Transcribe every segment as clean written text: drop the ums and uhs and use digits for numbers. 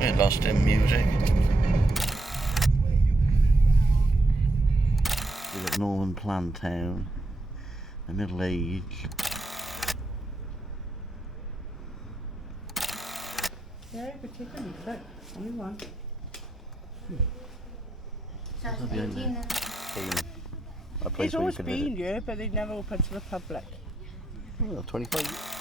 We're lost in music. We've got Northern Plantown, the Middle Age. Yeah, but take a look. Only one. It's always been here, but they never opened to the public. Oh, 25.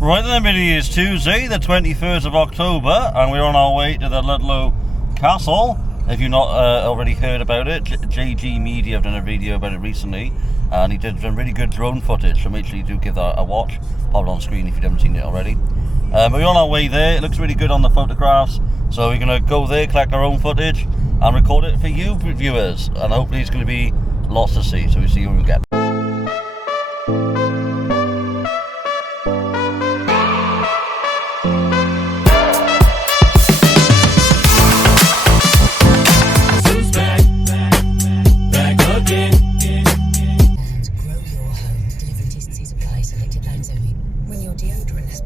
Right then, it is Tuesday, the 21st of October, and we're on our way to the Ludlow Castle. If you've not already heard about it, JG Media have done a video about it recently, and he did some really good drone footage, so make sure you do give that a watch. Pop it on screen if you haven't seen it already. But we're on our way there. It looks really good on the photographs, so we're going to go there, collect our own footage, and record it for you viewers, and hopefully it's going to be lots to see, so we'll see you when we get.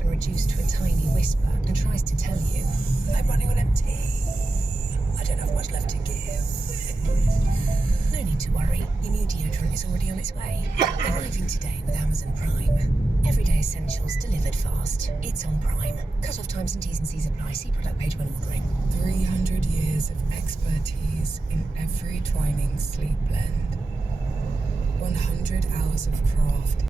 Reduced to a tiny whisper and tries to tell you, I'm running on empty. I don't have much left to give. No need to worry. Your new deodorant is already on its way. Arriving today with Amazon Prime. Everyday essentials delivered fast. It's on Prime. Cut-off times and T's and C's apply. See product page when ordering. 300 years of expertise in every twining sleep blend. 100 hours of craft.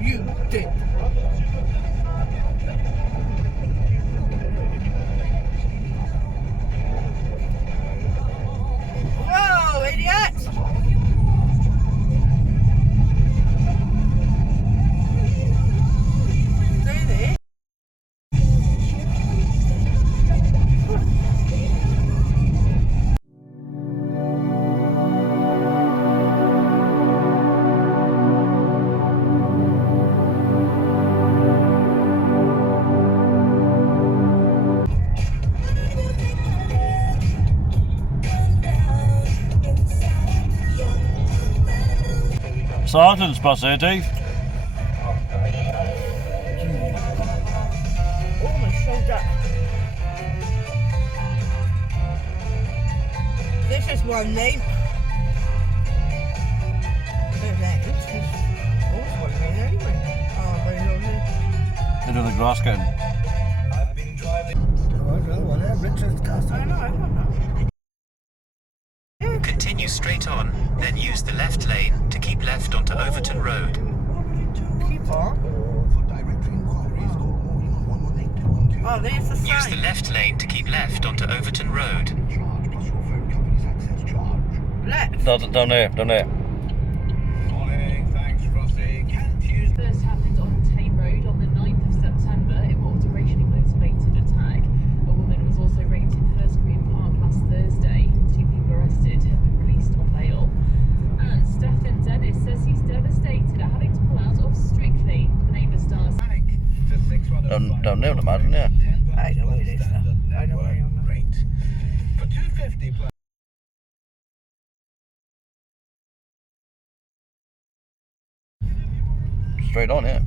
You did. Whoa, idiot! Stay there. Sergeant's bus here, Dave. Oh, my shoulder. This is one lane. Oh, one lane anyway. Oh, very lovely. Into the grass cutting. I've been driving. Richard's Castle. I know, I don't know. Continue straight on, then use the left lane to keep left onto Overton Road. Keep on. For directory inquiries, call Morning on 118 Oh, there's the sign. Use the left lane to keep left onto Overton Road. Charge plus your phone company's access charge. Left. Down there. Morning, thanks, Frosty. Can't use. First happened on Tame Road on the 9th of September. It was a racially motivated attack. A woman was also raped in Hurst Green Park last Thursday. 2 people arrested have been released on bail. And Stefan Dennis says he's devastated at having to pull out of Strictly. The neighbour stars. Panic to 615. Down there, imagine, yeah. I know where it is now. I know where I am now. Great. For 250 plus. Straight on, yeah.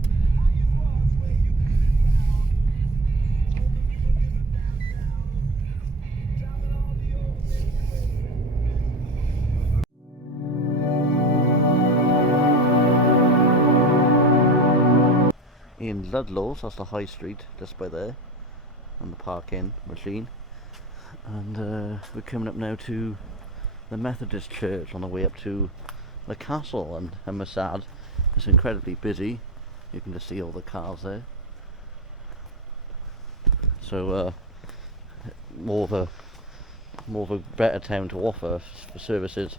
Ludlow, so that's the high street just by there, and the parking machine. And we're coming up now to the Methodist Church on the way up to the castle, and Masad is incredibly busy. You can just see all the cars there. So more of a better town to offer for services,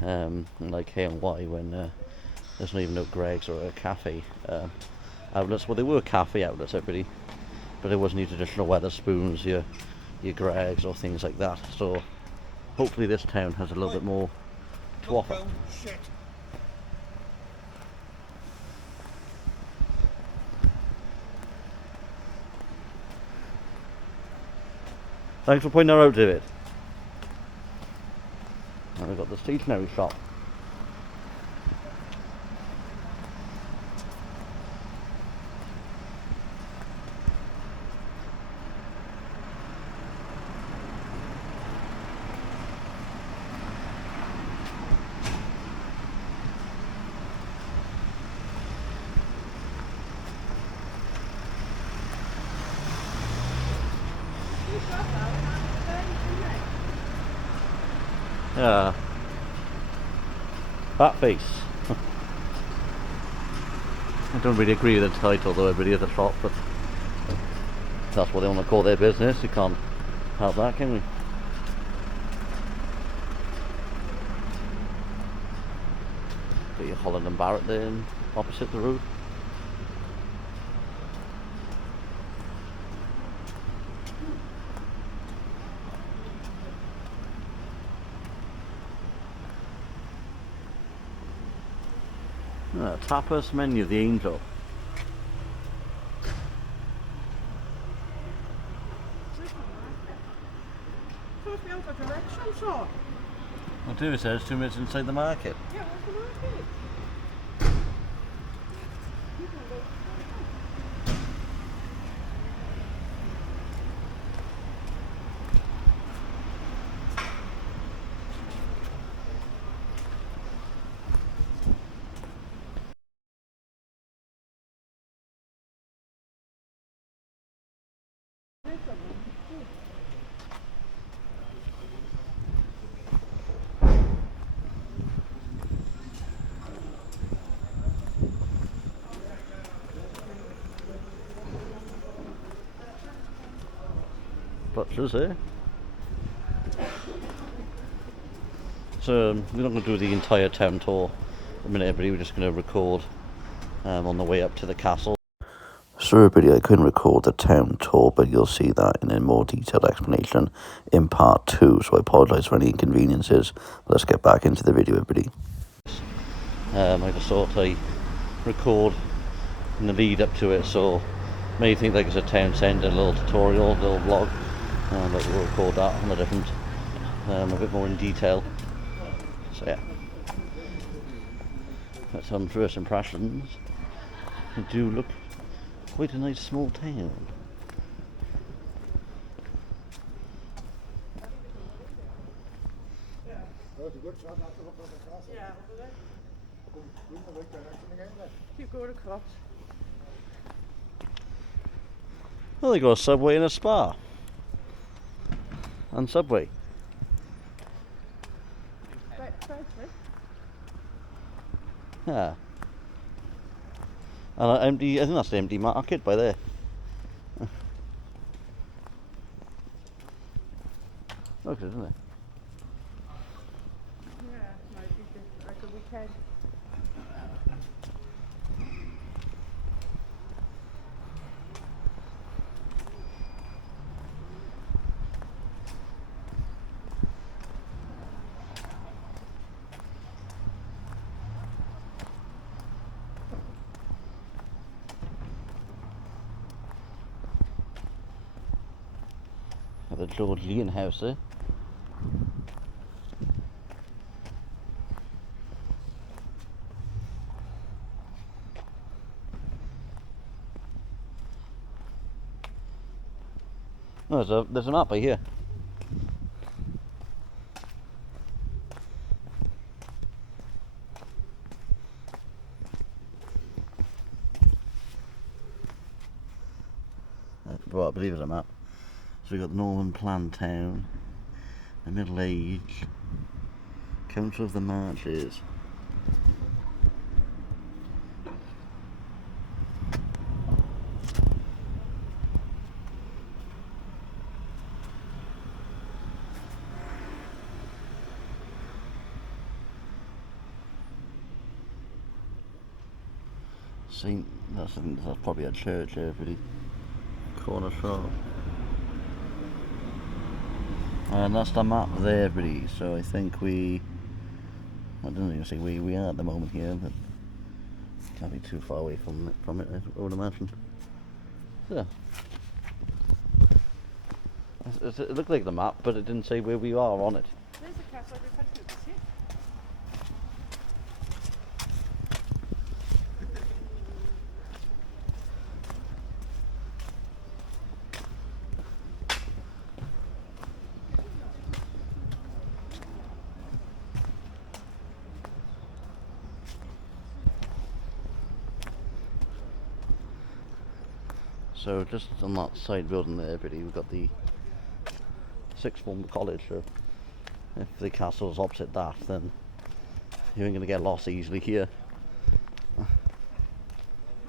like K and Y, when there's not even no Greg's or a cafe outlets. Well, they were cafe outlets, everybody, but there wasn't your traditional Wetherspoons, your Greg's or things like that. So hopefully this town has a little bit more to offer. Thanks for pointing that out, David. And we've got the stationery shop. Yeah. Fat face. I don't really agree with the title though, everybody, of the shop, but that's what they want to call their business. You can't help that, can we? Got your Holland and Barrett there opposite the road. Tapas menu, the Angel. Supposed to be out of direction, so. Well, too, it says 2 minutes inside the market. Yeah, what's the market? Butchers here. So we're not going to do the entire town tour a minute, everybody. We're just going to record on the way up to the castle. So everybody, I couldn't record the town tour, but you'll see that in a more detailed explanation in part 2, so I apologise for any inconveniences. But let's get back into the video, everybody. I just thought I'd record in the lead up to it, so maybe think like it's a town centre, a little tutorial, a little vlog, but we'll record that on a different, a bit more in detail. So yeah, that's some first impressions. They do look quite a nice small town. Keep going across. Well, they got a subway and a spa. And subway. Yeah. And an empty, I think that's the empty market by there. Look, isn't it? Yeah, might be just like a weekend. The Georgian house there. Oh, there's an map here. well, I believe it's a map. So we've got the Northern Planned Town, the Middle Age, Council of the Marches. That's probably a church there, pretty corner shop. And that's the map there, everybody. So I think I don't even say we are at the moment here, but can't be too far away from it, I would imagine. So it looked like the map, but it didn't say where we are on it. There's the castle we've had to see. So just on that side building there, buddy, we've got the sixth form college. So if the castle's opposite that, then you ain't gonna get lost easily here.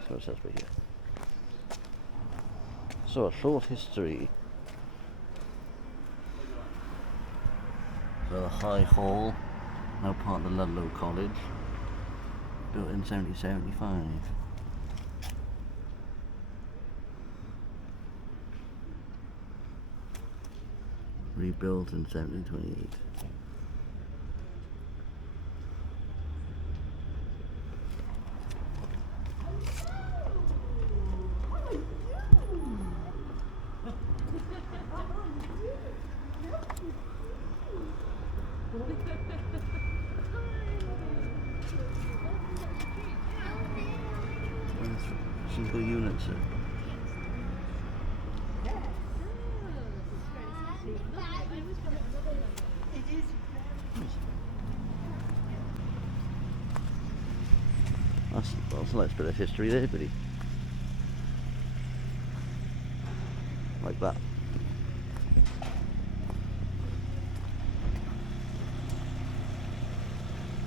So it says we're here. So a short history. So the High Hall, now part of the Ludlow College, built in 1775. Rebuilt in 1728. Single units. That's a nice bit of history there, buddy. Like that.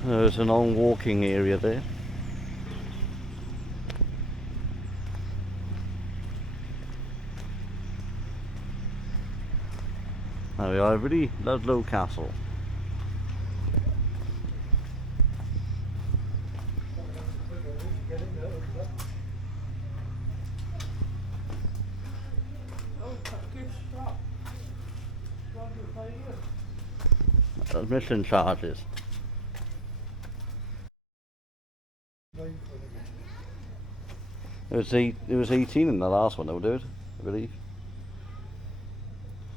There's an long walking area there. There we are, everybody. Ludlow Castle. Admission charges. It was 18 in the last one, though, dude, I believe.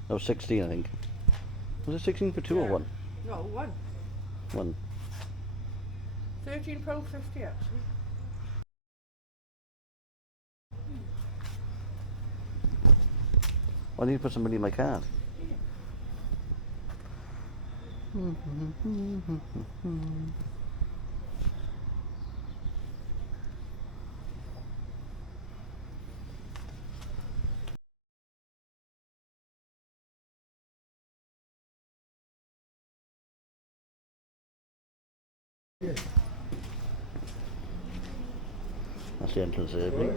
That was 16, I think. Was it 16 for 2 or 1? No, 1. 1. £13.50 actually. I need to put some money in my card. That's the entrance there, buddy.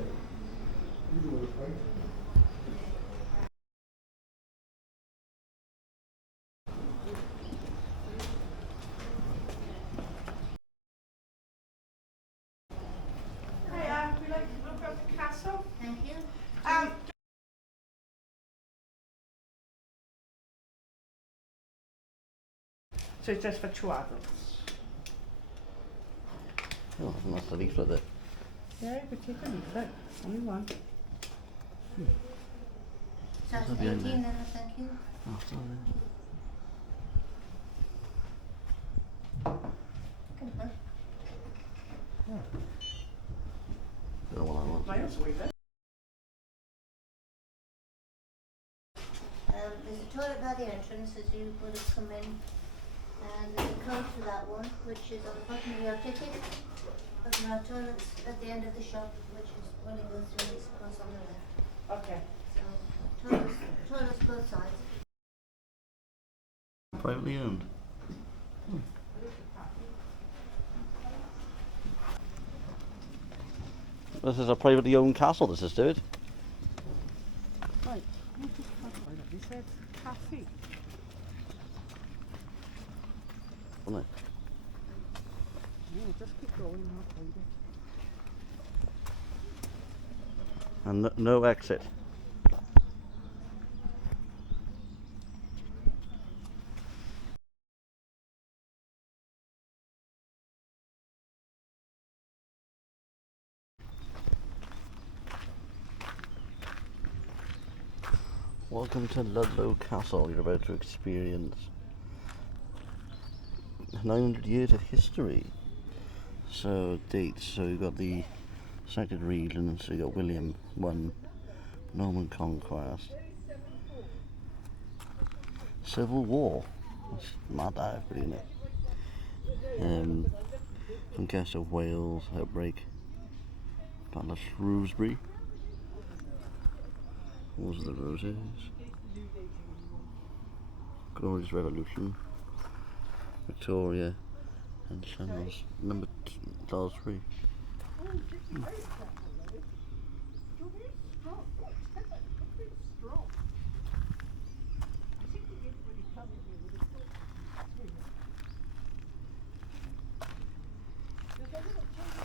Hey, we like to look at the castle. Thank you. So it's just for 2 adults. Oh, and that's the leaflet there. Yeah, you could take a leaflet. Only one. That's That'll be in 18 there. then, thank you. Oh, it's not there. Don't know what I want. Miles away then. There's a toilet by the entrance as you would have come in, and there's a code for that one, which is on the bottom of your ticket. And there are toilets at the end of the shop, which is when it goes through, it's across on the left. Okay. So Privately owned. This is a privately owned castle, this is, dude. Right. He said cafe. Isn't it? No, just keep going and I'll find it. And no exit. Welcome to Ludlow Castle. You're about to experience 900 years of history. So dates, so you've got the cited regions, so you got William I, Norman Conquest, Civil War, that's mad that everybody, isn't it? Conquest of Wales, outbreak, Battle of Shrewsbury, Wars of the Roses, Glorious Revolution, Victoria, and Channels number 3.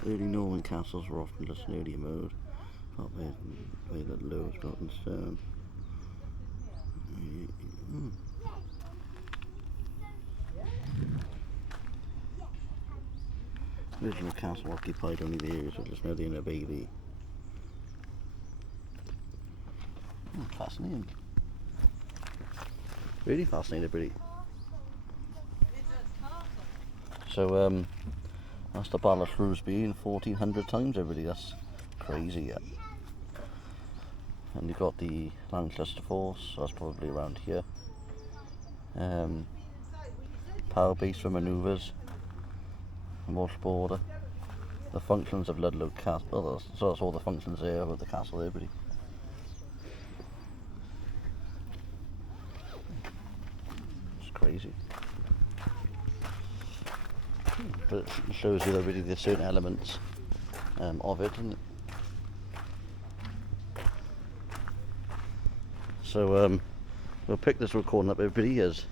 Early Norman castles were often just an earlier mode, made at low built in stone. Original castle occupied only the areas which is now the inner bailey. Fascinating. Really fascinating, pretty. So, that's the Battle of Shrewsbury in 1400 times, everybody. That's crazy, yeah. And you've got the Lancaster force, so that's probably around here. Power base for manoeuvres. Welsh border. The functions of Ludlow Castle. Oh, so that's all the functions there about the castle, everybody. It's crazy. But it shows you that really there's certain elements of it, isn't it? So we'll pick this recording up, everybody, as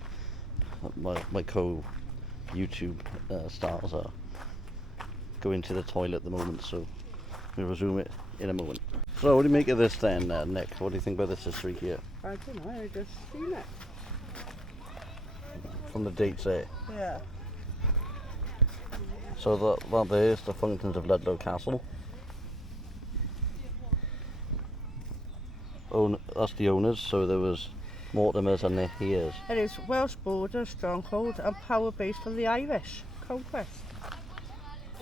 my co-YouTube stars are going to the toilet at the moment, so we'll resume it in a moment. So what do you make of this then, Nick? What do you think about this history here? I don't know, I just seen it. From the dates there. Yeah. So there's the functions of Ludlow Castle. That's the owners, so there was Mortimers and their heirs. It is Welsh border, stronghold and power base for the Irish conquest.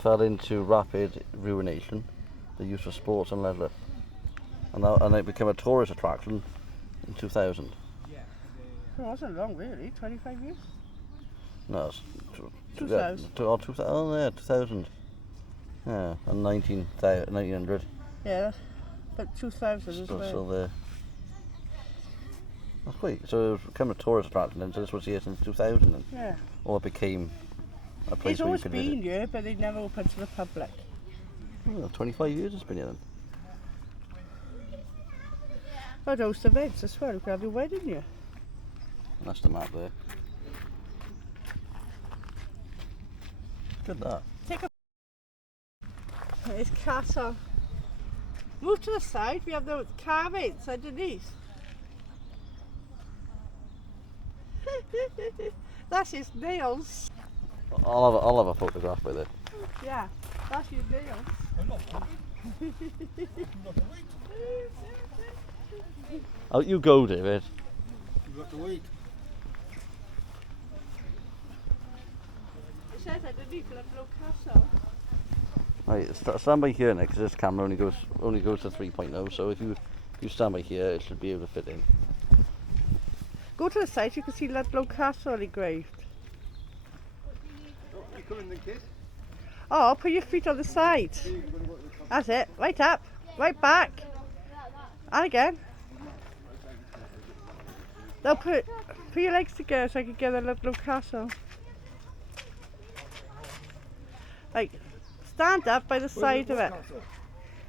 Fell into rapid ruination, the use of sports and leisure. And it became a tourist attraction in 2000. It wasn't long really, 25 years? No, it's 2000. 2000. Yeah, and 1900. Yeah, but 2000 as well. Still there. That's great. So it became a tourist attraction then, so this was here since 2000 then? Yeah. Or it became a place It's where you always could been visit. here, but they never opened to the public. Oh, 25 years it's been here then. I'd host events as well, you could have your wedding here. And that's the map there. Good that. Take a It's castle. Move to the side, we have the carvings underneath. That's his nails. I'll have a photograph with it. Yeah, that's his nails. Out you go, David. You have to wait. It says underneath Ludlow Castle. Right, stand by here, Nick, because this camera only goes to 3.0. So if you stand by here, it should be able to fit in. Go to the side, you can see Ludlow Castle engraved. Oh, you coming then, kid? Oh, put your feet on the side. That's it. Right up, right back. And again. They'll put your legs together so I can get the Ludlow Castle. Like, stand up by the side of it.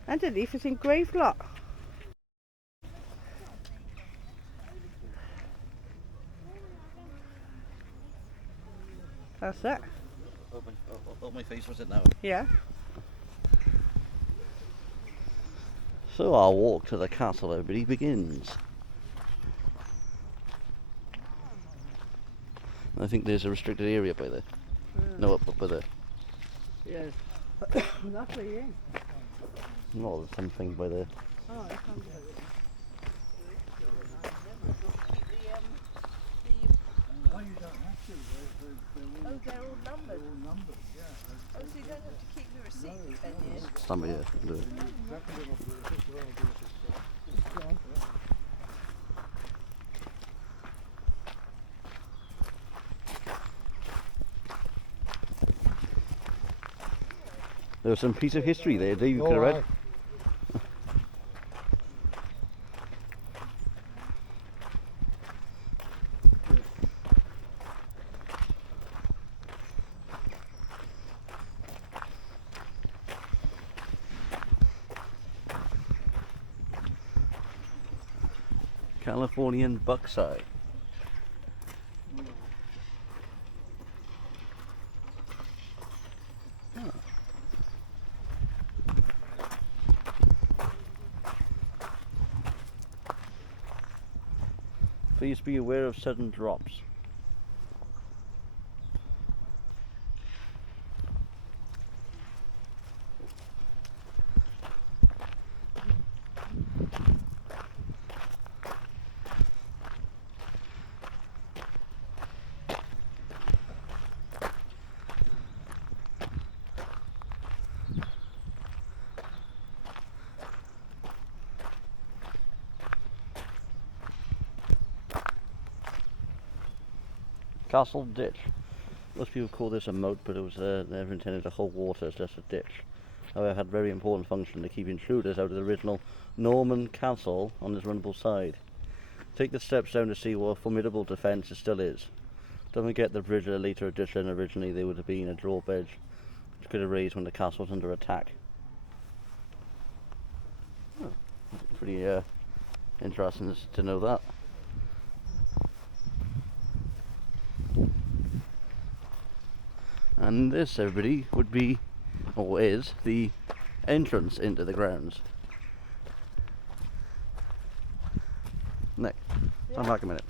Underneath it's engraved lot. That's it. My face was it now? Yeah. So our walk to the castle, everybody, begins. I think there's a restricted area by there. No, up by there. Yeah. That's where you're in. No, there's something by there. Oh, I can't do it. Oh, they're all numbered. Oh, so you don't have to keep the receipt for 10 years. Somewhere here. Do it. There was some piece of history there, Dave, you could have read. Californian buckseye. Please be aware of sudden drops. Castle ditch. Most people call this a moat, but it was never intended to hold water, it's just a ditch. However, it had a very important function to keep intruders out of the original Norman castle on its runnable side. Take the steps down to see what a formidable defence it still is. Don't forget the bridge at a later addition. Originally there would have been a drawbridge which could have raised when the castle was under attack. Oh, pretty interesting to know that. And this, everybody, would be, or is, the entrance into the grounds. Nick, stand back a minute.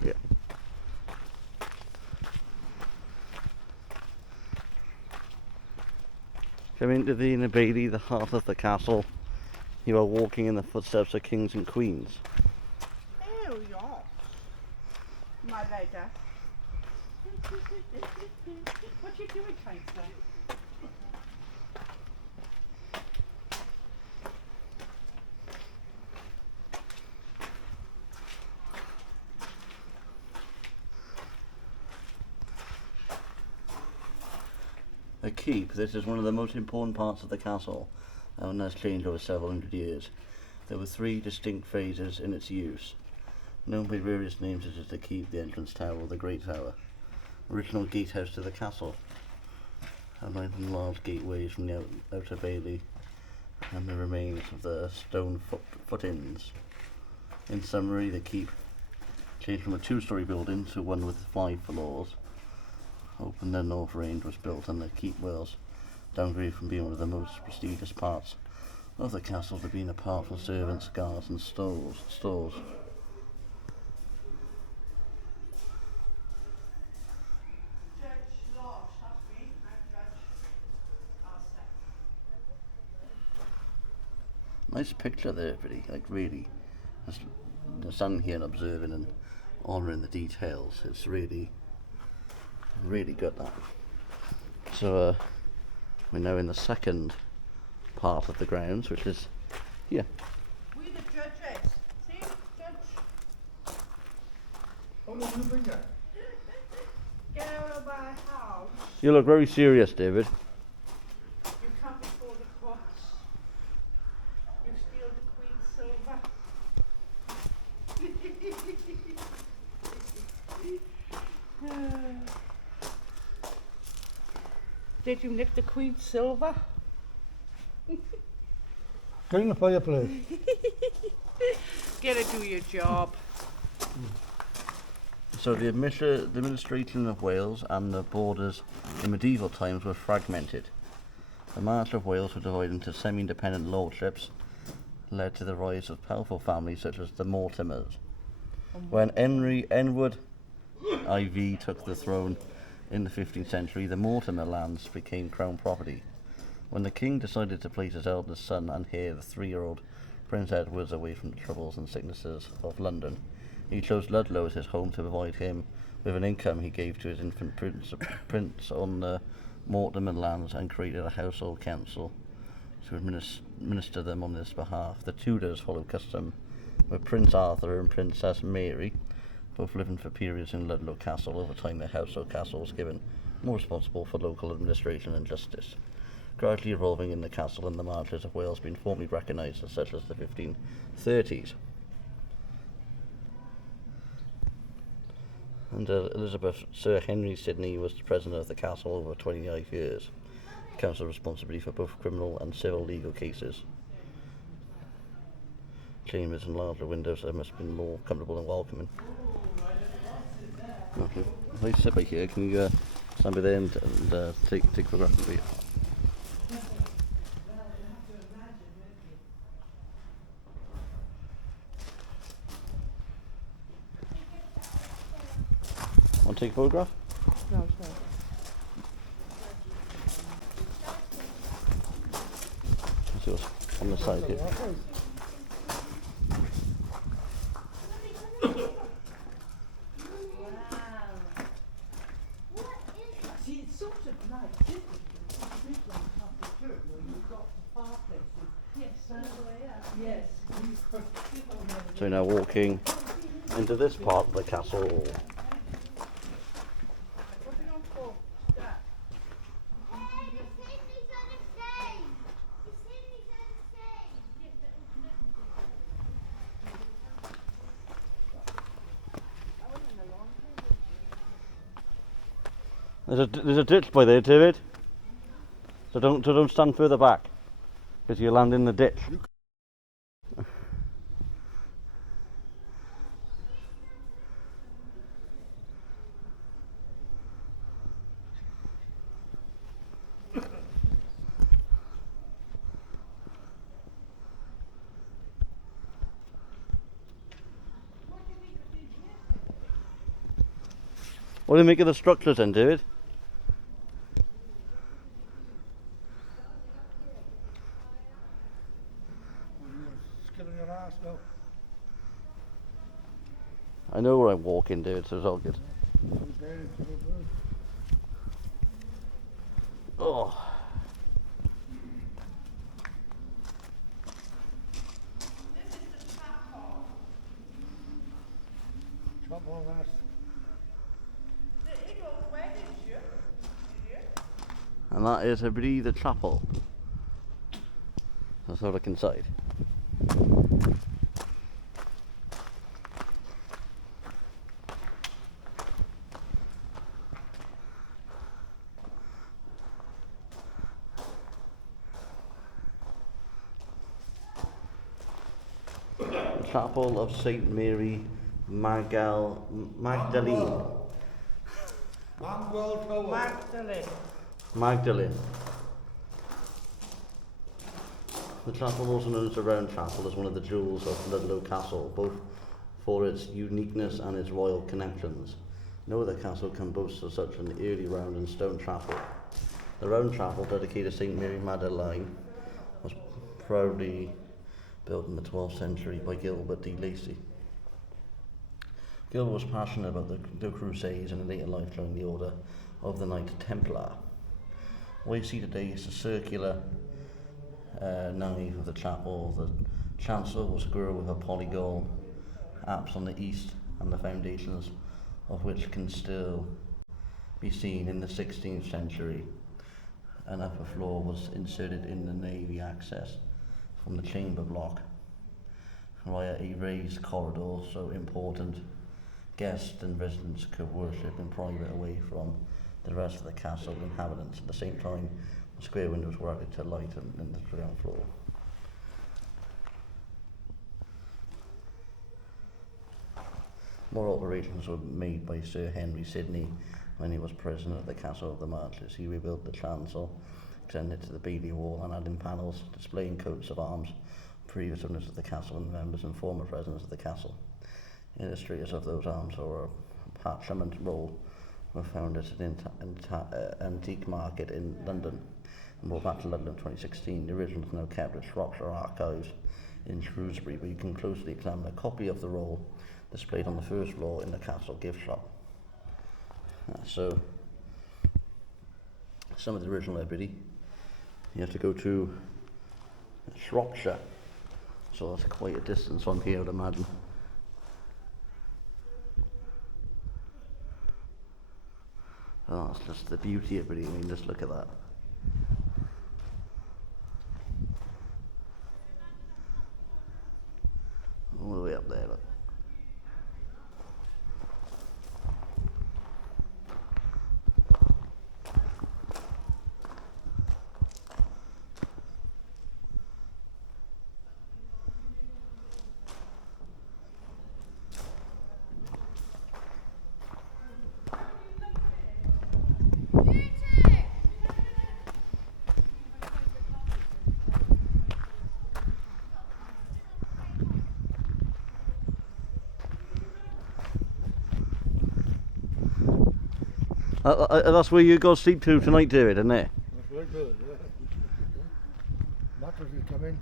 There you go. Come into the Inner Bailey, the heart of the castle. You are walking in the footsteps of kings and queens. Ew, yeah. My lady. What you doing, Tracy? A keep. This is one of the most important parts of the castle, and has changed over several hundred years. There were three distinct phases in its use, known by various names such as the keep, the entrance tower, or the great tower. Original gatehouse to the castle, outlined in large gateways from the outer bailey, and the remains of the stone foot-ins. In summary, the keep changed from a two-storey building to one with 5 floors. Open the north range was built, and the keep was downgraded from being one of the most prestigious parts of the castle to being a part for servants, guards and stores. Nice picture there, everybody, like really, just standing here and observing and honouring the details. It's really good, that. So we're now in the second part of the grounds, which is here. We the judges. See, judge. How long have you been there? Get out of my house. You look very serious, David. Did you nick the Queen's silver? Get in the fireplace. Get to do your job. So the administration of Wales and the borders in medieval times were fragmented. The March of Wales were divided into semi-independent lordships, led to the rise of powerful families such as the Mortimers. When Edward IV took the throne in the 15th century, the Mortimer lands became crown property. When the king decided to place his eldest son and heir, the 3-year-old Prince Edward, away from the troubles and sicknesses of London, he chose Ludlow as his home to provide him with an income he gave to his infant prince on the Mortimer lands, and created a household council to administer them on his behalf. The Tudors followed custom, with Prince Arthur and Princess Mary both living for periods in Ludlow Castle. Over time, the household castle was given more responsible for local administration and justice, gradually evolving in the castle and the marches of Wales being formally recognised as such as the 1530s. Under Elizabeth, Sir Henry Sidney was the president of the castle over 29 years. The council had responsibility for both criminal and civil legal cases. Chambers and larger windows that must have been more comfortable and welcoming. Okay. If I sit by here, can you stand by there and take a photograph of you? Want to take a photograph? No, sorry. That's yours. On the side here. See, it's sort of nice, isn't it? This one can't be true, where you've got the fireplaces. Yes, yes. So now walking into this part of the castle. There's a ditch by there, David. So don't stand further back, because you'll land in the ditch. What do you make of the structures then, David? Skilling your ass now. I know where I'm walking, David, so it's all good. Oh. Chop all that. And that is, I believe, the chapel. Let's have a look inside. The Chapel of St. Mary Magdalene. Manuel Tower. Magdalene. The chapel, also known as the Round Chapel, is one of the jewels of Ludlow Castle, both for its uniqueness and its royal connections. No other castle can boast of such an early round and stone chapel. The Round Chapel, dedicated to St. Mary Magdalene, was proudly built in the 12th century by Gilbert de Lacy. Gilbert was passionate about the Crusades and in later life joined the Order of the Knight Templar. What you see today is a circular nave of the chapel. The chancel was grilled with a polygonal apse on the east, and the foundations of which can still be seen in the 16th century. An upper floor was inserted in the navy access from the chamber block via a raised corridor, so important guests and residents could worship in private away from the rest of the castle inhabitants. At the same time, the square windows were added to light in the ground floor. More alterations were made by Sir Henry Sidney when he was prisoner at the Castle of the Marches. He rebuilt the chancel, extended to the Bailey Wall, and added panels displaying coats of arms, previous owners of the castle and members and former residents of the castle. Illustrators of those arms or a parchment roll were found at an antique market in London and brought back to London in 2016. The original is now kept at Shropshire Archives in Shrewsbury, where you can closely examine a copy of the roll displayed on the first floor in the castle gift shop. So, some of the original library, you have to go to Shropshire, so that's quite a distance from here, I'd imagine. Oh, it's just the beauty of it. I mean, just look at that. All the way up there, look. That's where you go sleep to tonight, David, isn't it? That's very good, yeah. Mattresses come in.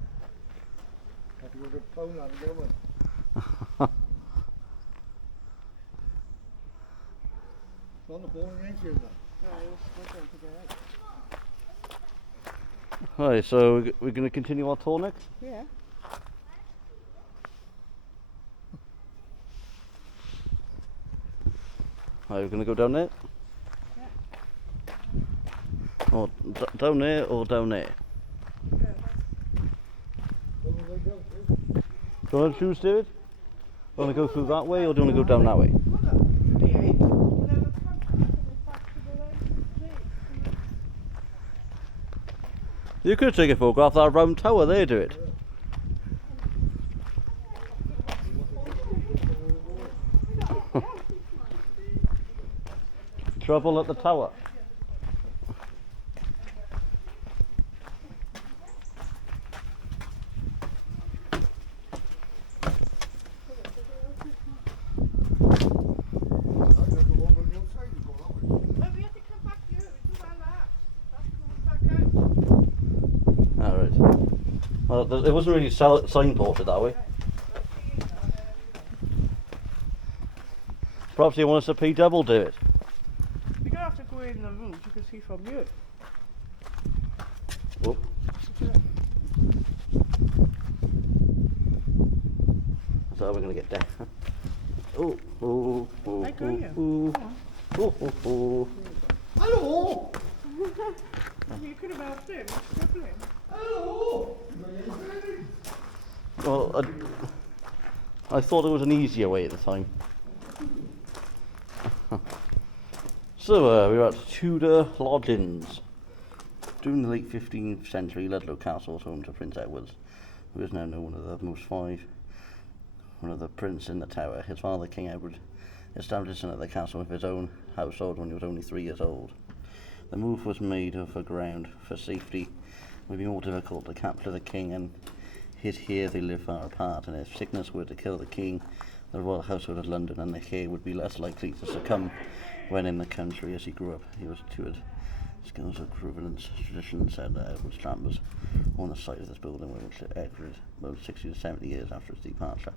Have to go to the phone and get one. It's on the phone, ain't you? Right, so we're going to continue our tour next? Yeah. Right, we're going to go down there? Or down there or down there? Do you want to choose, David? Do you want to go through that way or do you want to go down that way? You could take a photograph of that round tower there, do it. Trouble at the tower. It wasn't really signposted that way. Perhaps you want us to pay double, do it. You don't have to go in the rooms, you can see from here. Whoop. So we're going to get down. Oh, oh, oh, I go here. oh, oh, oh, oh. Hello! You could have helped him, he's struggling. Hello! Well, I thought it was an easier way at the time. So we're at Tudor lodgings. During the late 15th century, Ludlow Castle was home to Prince Edward, who is now known as one of the prince in the tower. His father, King Edward, established another castle with his own household when he was only 3 years old. The move was made over ground for safety. It would be more difficult to capture the king, and here they live far apart, and if sickness were to kill the king, the royal household of London and the heir would be less likely to succumb when in the country. As he grew up, he was tutored skills of equivalence. Tradition said that Edward's chambers on the site of this building were accurate about 60 to 70 years after his departure.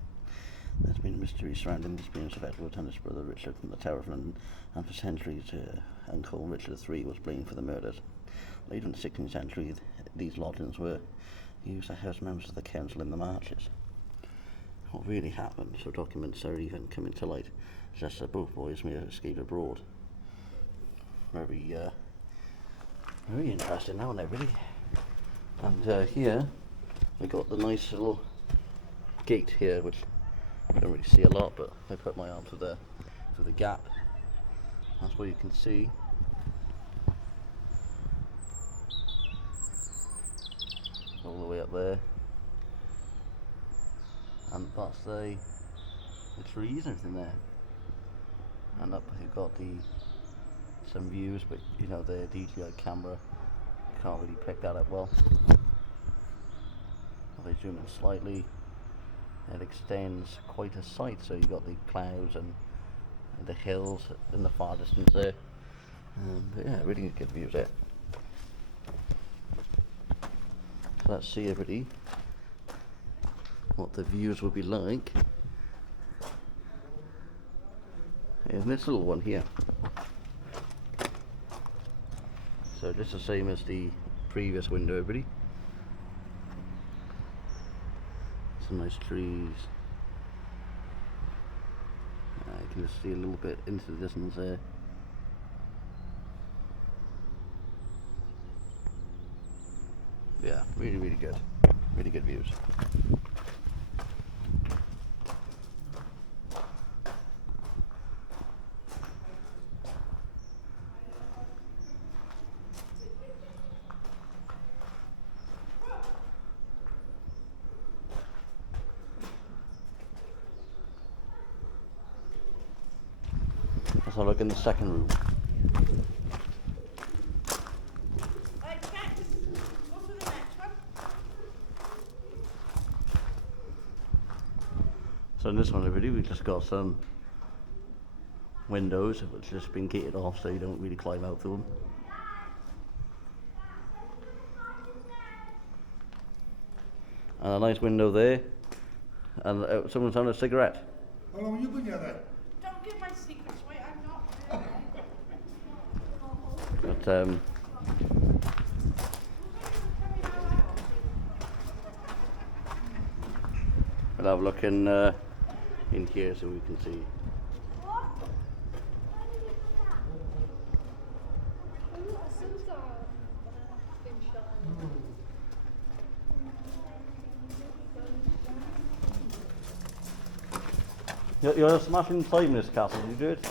There's been a mystery surrounding the disappearance of Edward and his brother Richard from the Tower of London, and for centuries uncle Richard III was blamed for the murders. Later in the 16th century, these lodgings were used to house members of the council in the marches. What really happened, so documents are even coming to light, suggests that both boys may have escaped abroad. Very interesting now, isn't it, really? And here we got the nice little gate here, which I don't really see a lot, but I put my arm through the gap. That's what you can see. up there, and that's the trees and everything there. And up you've got some views, but you know the DJI camera can't really pick that up well. If I zoom in slightly, it extends quite a sight. So you've got the clouds and the hills in the far distance there. But yeah, really good views there. So let's see everybody what the views will be like in this little one here. So just the same as the previous window, everybody. Some nice trees. You can just see a little bit into the distance there. Yeah, really, really good. Really good views. Let's have a look in the second room. So in this one already we've just got some windows which have just been gated off so you don't really climb out through them. And a nice window there. And someone's having a cigarette. How long have you been here then? Don't give my secrets away, I'm not. But we'll have a look in here so we can see. You're a smashing time in this castle, you do it?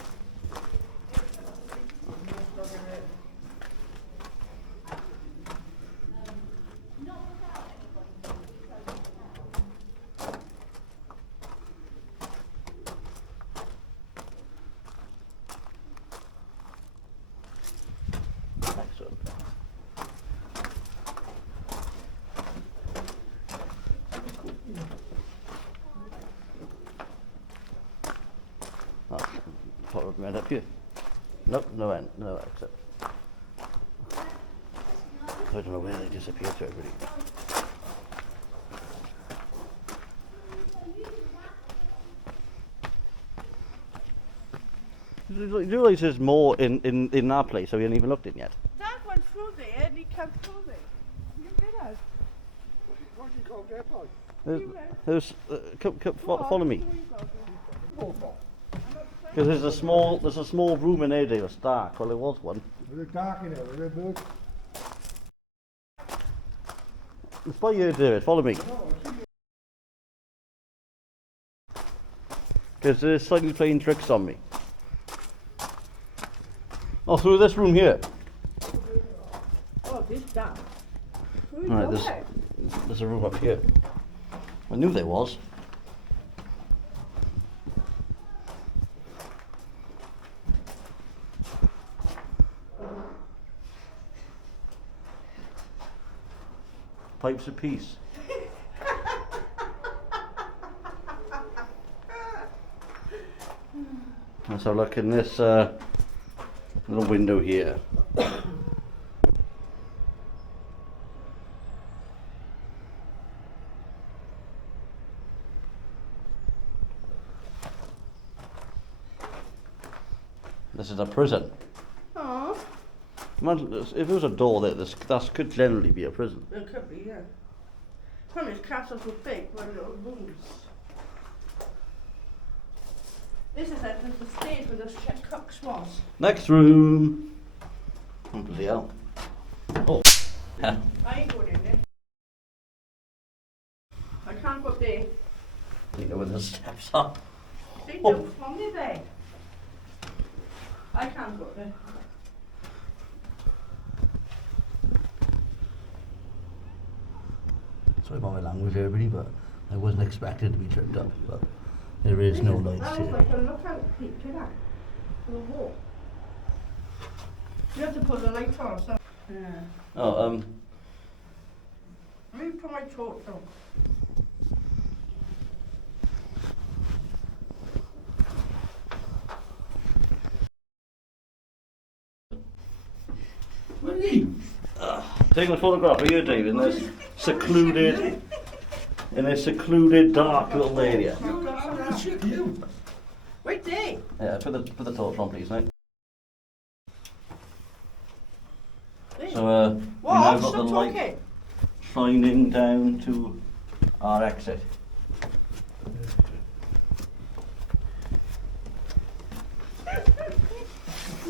Excellent. What would end up here? Nope, no end, no exit. I don't know where they disappeared to, everybody. You realise there's more in that place, so we haven't even looked in yet. Dad went through there and he came through there. You get out. What do you call that, boy? Follow me. Because there's a small room in there, Dave. It's dark. Well, there was one. Was it dark in there? Was it good? It's by you, David. Follow me. Because they're slightly playing tricks on me. Oh, through this room here. Oh, this down. Right, there's a room up here. I knew there was. Pipes of peace. Let's have a look in this little window here. This is a prison. Oh, If there was a door there, that could generally be a prison. it could be, yeah. Some of these castles were big, were little rooms. This is like the stage where those cooks was. Next room. Oh, bloody hell. Oh. I ain't going in there. I can't go there. You know where the steps are. They Oh. do from their bed. I can't go there. sorry about my language, everybody, but I wasn't expecting to be tripped up. But there is no lights That was here. like a lookout peak, did that? For the wall. You have to put the light on, so. Yeah. Oh, Let me put my torch on. taking a photograph of you, David, in this secluded, dark little area. Right there. Yeah, put the torch on, please, mate. There. So, we What? now got the Stop light talking. shining down to our exit.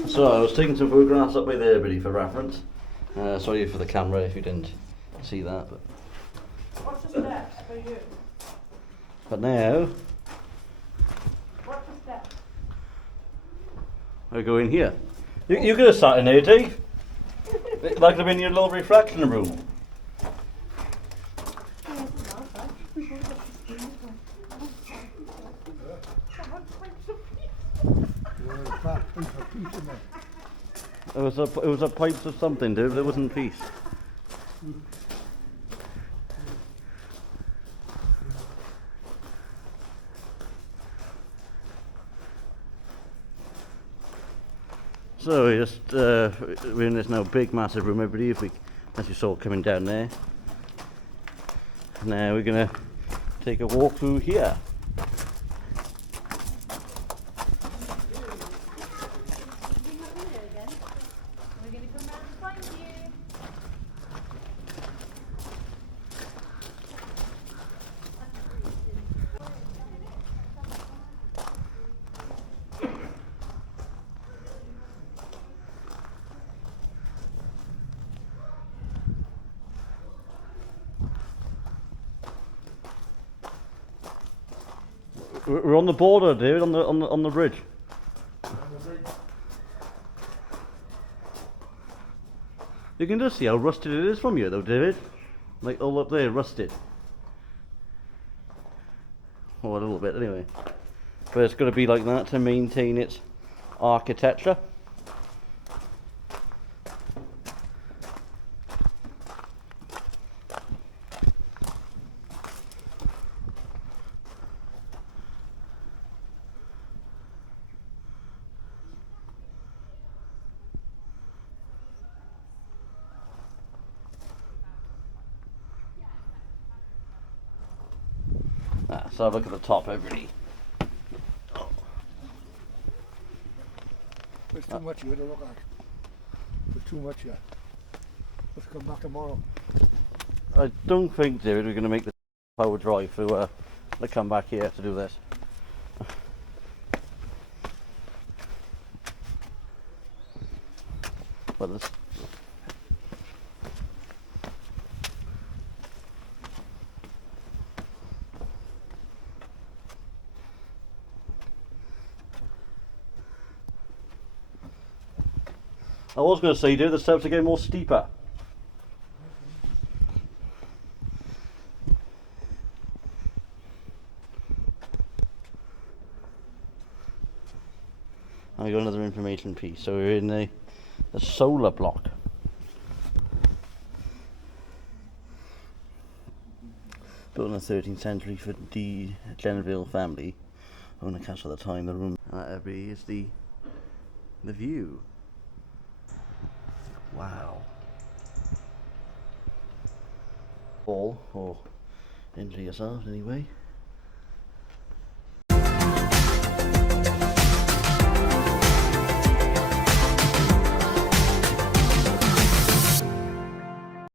So I was taking some photographs up by there, everybody, for reference. Sorry for the camera if you didn't see that, but What's the steps for you? now What's the steps? I go in here. You could have sat in there, Dave. Like to be in your little reflection room. It was a pipes of something, dude. It wasn't peace. So we're in this now big, massive room, everybody. As you saw coming down there. Now we're gonna take a walk through here. We're on the border, David, on the bridge. You can just see how rusted it is from here, though, David. Like all up there, rusted. Well, a little bit, anyway. But it's got to be like that to maintain its architecture. So have a look at the top, everybody. There's too much here to look at. There's too much here. Let's come back tomorrow. I don't think, David, we're going to make the power drive to come back here to do this. But this. I was going to say, dude, the steps are getting more steeper. I got another information piece. So we're in the solar block. Built in the 13th century for the Grenville family. Owned the castle at the time. The room is the view. Wow. Fall or injure yourself anyway.